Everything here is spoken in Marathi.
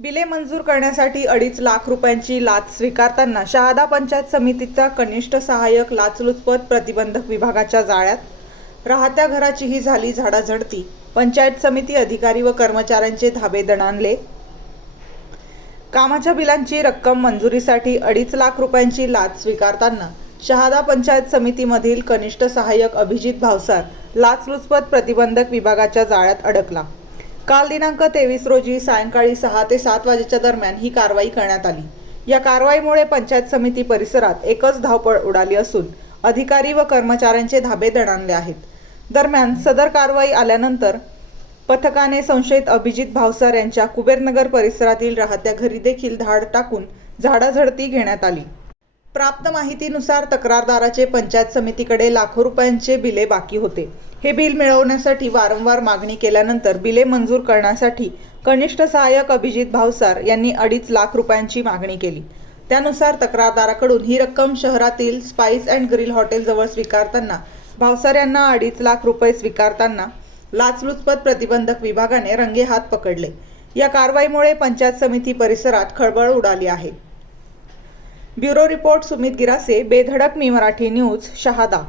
बिले मंजूर करण्यासाठी 2.5 लाख रुपयांची लाच स्वीकारताना शहादा पंचायत समितीचा कनिष्ठ सहाय्यक लाचलुचपत प्रतिबंधक विभागाच्या जाळ्यात, राहत्या घराचीही झाली झाडाझडती, पंचायत समिती अधिकारी व कर्मचाऱ्यांचे धाबे दणाणले. कामाच्या बिलांची रक्कम मंजुरीसाठी 2.5 लाख रुपयांची लाच स्वीकारताना शहादा पंचायत समितीमधील कनिष्ठ सहाय्यक अभिजित भावसार लाचलुचपत प्रतिबंधक विभागाच्या जाळ्यात अडकला. काल दिनांक 23 रोजी सायंकाळी 6 ते 7 वाजेच्या दरम्यान ही कारवाई करण्यात आली. या कारवाईमुळे पंचायत समिती परिसरात एकच धावपळ उडाली असून अधिकारी व कर्मचाऱ्यांचे धाबे दणाणले आहेत. दरम्यान सदर कारवाई आल्यानंतर पथकाने संशयित अभिजित भावसार यांच्या कुबेरनगर परिसरातील राहत्या घरी देखील धाड टाकून झाडाझडती घेण्यात आली. प्राप्त माहितीनुसार तक्रारदाराचे पंचायत समितीकडे लाखो रुपयांचे बिले बाकी होते. हे बिल मिळवण्यासाठी वारंवार मागणी केल्यानंतर बिले मंजूर करण्यासाठी कनिष्ठ सहाय्यक अभिजित भावसार यांनी 2.5 लाख रुपयांची मागणी केली. त्यानुसार तक्रारदाराकडून ही रक्कम शहरातील स्पाइस अँड ग्रिल हॉटेलजवळ स्वीकारताना भावसार यांना 2.5 लाख रुपये स्वीकारताना लाचलुचपत प्रतिबंधक विभागाने रंगेहात पकडले. या कारवाईमुळे पंचायत समिती परिसरात खळबळ उडाली आहे. ब्युरो रिपोर्ट सुमित गिरासे, बेधडक मी मराठी न्यूज, शहादा.